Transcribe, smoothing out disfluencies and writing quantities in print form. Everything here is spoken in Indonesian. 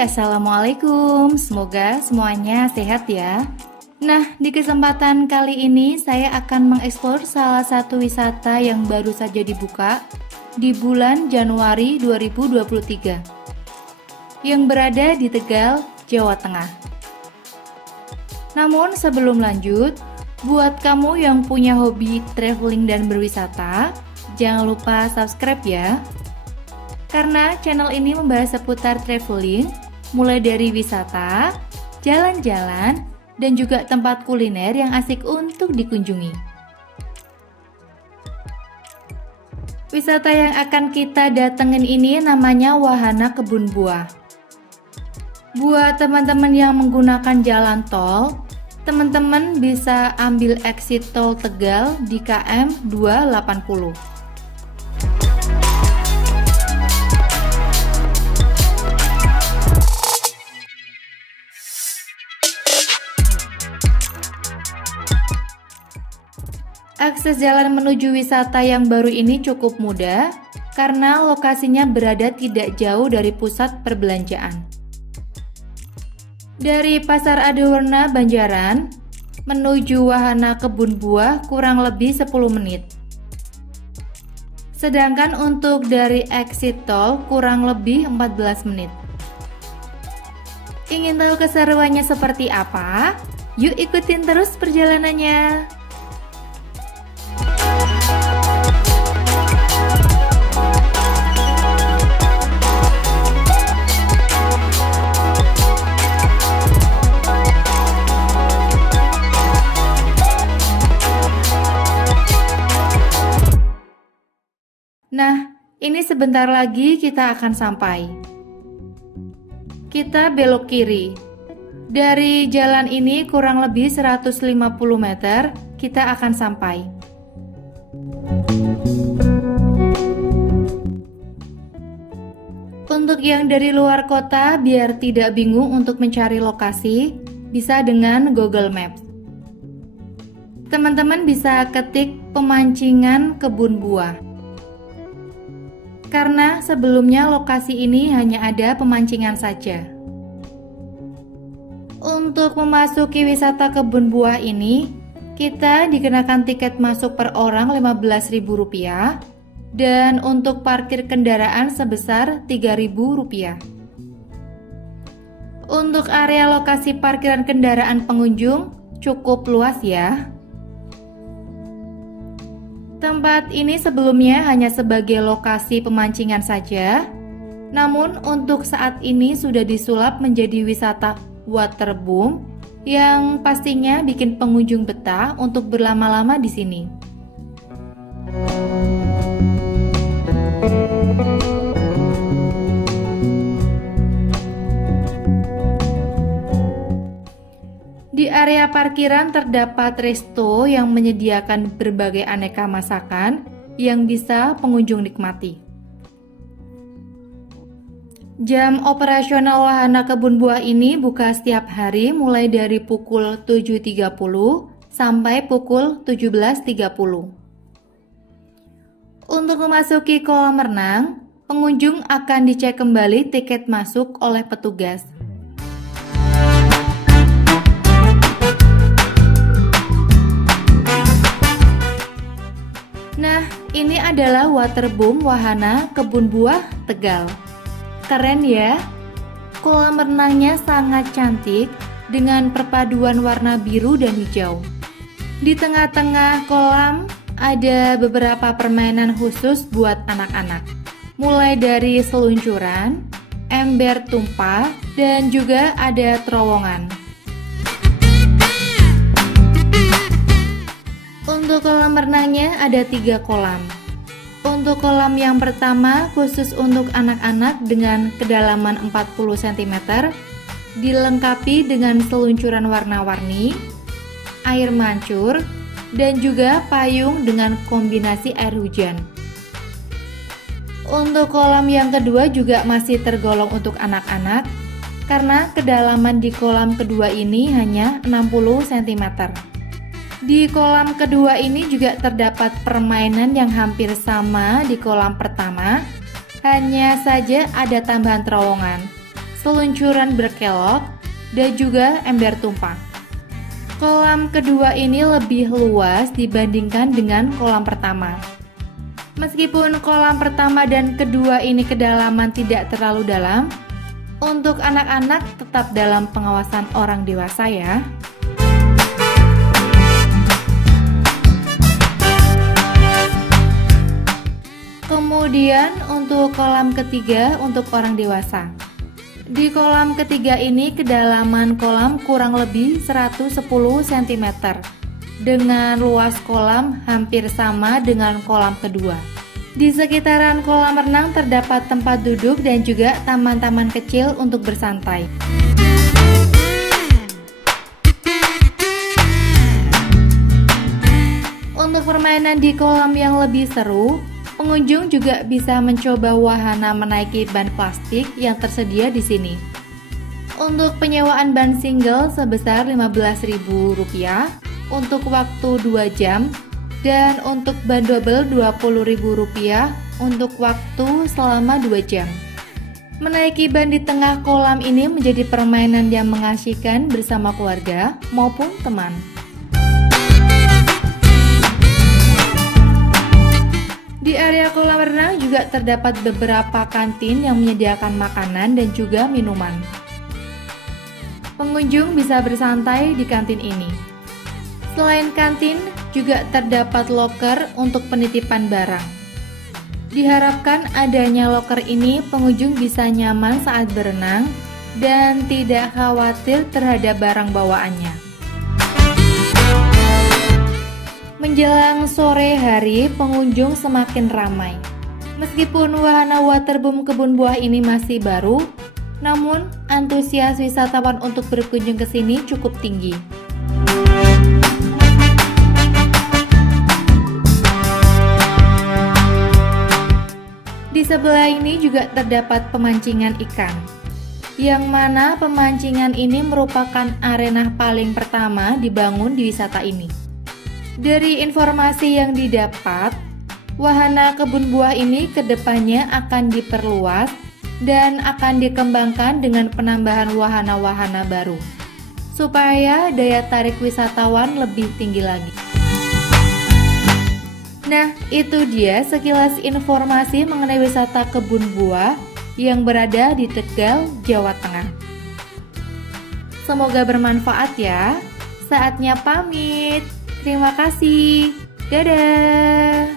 Assalamualaikum. Semoga semuanya sehat ya. Nah, di kesempatan kali ini saya akan mengeksplor salah satu wisata yang baru saja dibuka di bulan Januari 2023 yang berada di Tegal, Jawa Tengah. Namun sebelum lanjut, buat kamu yang punya hobi traveling dan berwisata, jangan lupa subscribe ya. Karena channel ini membahas seputar traveling, mulai dari wisata, jalan-jalan, dan juga tempat kuliner yang asik untuk dikunjungi. Wisata yang akan kita datengin ini namanya Wahana Kebun Buah. Buat teman-teman yang menggunakan jalan tol, teman-teman bisa ambil exit tol Tegal di KM 280. Akses jalan menuju wisata yang baru ini cukup mudah karena lokasinya berada tidak jauh dari pusat perbelanjaan. Dari Pasar Aduwarna Banjaran menuju Wahana Kebun Buah kurang lebih 10 menit. Sedangkan untuk dari exit tol kurang lebih 14 menit. Ingin tahu keseruannya seperti apa? Yuk ikutin terus perjalanannya. Nah, ini sebentar lagi kita akan sampai. Kita belok kiri. Dari jalan ini kurang lebih 150 meter, kita akan sampai. Untuk yang dari luar kota, biar tidak bingung untuk mencari lokasi, bisa dengan Google Maps. Teman-teman bisa ketik pemancingan kebun buah. Karena sebelumnya lokasi ini hanya ada pemancingan saja. Untuk memasuki wisata kebun buah ini, kita dikenakan tiket masuk per orang Rp15.000 dan untuk parkir kendaraan sebesar Rp3.000. Untuk area lokasi parkiran kendaraan pengunjung cukup luas ya. Tempat ini sebelumnya hanya sebagai lokasi pemancingan saja, namun untuk saat ini sudah disulap menjadi wisata waterboom yang pastinya bikin pengunjung betah untuk berlama-lama di sini. Di area parkiran terdapat resto yang menyediakan berbagai aneka masakan yang bisa pengunjung nikmati. Jam operasional Wahana Kebun Buah ini buka setiap hari mulai dari pukul 7.30 sampai pukul 17.30. Untuk memasuki kolam renang, pengunjung akan dicek kembali tiket masuk oleh petugas. Nah, ini adalah waterboom Wahana Kebun Buah Tegal. Keren ya? Kolam renangnya sangat cantik dengan perpaduan warna biru dan hijau. Di tengah-tengah kolam ada beberapa permainan khusus buat anak-anak. Mulai dari seluncuran, ember tumpah, dan juga ada terowongan. Untuk kolam renangnya ada 3 kolam. Untuk kolam yang pertama khusus untuk anak-anak dengan kedalaman 40 cm, dilengkapi dengan seluncuran warna-warni, air mancur, dan juga payung dengan kombinasi air hujan. Untuk kolam yang kedua juga masih tergolong untuk anak-anak, karena kedalaman di kolam kedua ini hanya 60 cm. Di kolam kedua ini juga terdapat permainan yang hampir sama di kolam pertama, hanya saja ada tambahan terowongan. seluncuran berkelok, dan juga ember tumpah. Kolam kedua ini lebih luas dibandingkan dengan kolam pertama. Meskipun kolam pertama dan kedua ini kedalaman tidak terlalu dalam, untuk anak-anak tetap dalam pengawasan orang dewasa ya. Kemudian untuk kolam ketiga untuk orang dewasa. Di kolam ketiga ini kedalaman kolam kurang lebih 110 cm dengan luas kolam hampir sama dengan kolam kedua. Di sekitaran kolam renang terdapat tempat duduk dan juga taman-taman kecil untuk bersantai. Untuk permainan di kolam yang lebih seru, pengunjung juga bisa mencoba wahana menaiki ban plastik yang tersedia di sini. Untuk penyewaan ban single sebesar Rp15.000 untuk waktu 2 jam dan untuk ban double Rp20.000 untuk waktu selama 2 jam. Menaiki ban di tengah kolam ini menjadi permainan yang mengasyikan bersama keluarga maupun teman. Di area kolam renang juga terdapat beberapa kantin yang menyediakan makanan dan juga minuman. Pengunjung bisa bersantai di kantin ini. Selain kantin, juga terdapat loker untuk penitipan barang. Diharapkan adanya loker ini pengunjung bisa nyaman saat berenang dan tidak khawatir terhadap barang bawaannya. Menjelang sore hari, pengunjung semakin ramai. Meskipun wahana waterboom kebun buah ini masih baru, namun antusias wisatawan untuk berkunjung ke sini cukup tinggi. Di sebelah ini juga terdapat pemancingan ikan, yang mana pemancingan ini merupakan arena paling pertama dibangun di wisata ini. Dari informasi yang didapat, wahana kebun buah ini kedepannya akan diperluas dan akan dikembangkan dengan penambahan wahana-wahana baru, supaya daya tarik wisatawan lebih tinggi lagi. Nah, itu dia sekilas informasi mengenai wisata kebun buah yang berada di Tegal, Jawa Tengah. Semoga bermanfaat ya. Saatnya pamit. Terima kasih. Dadah.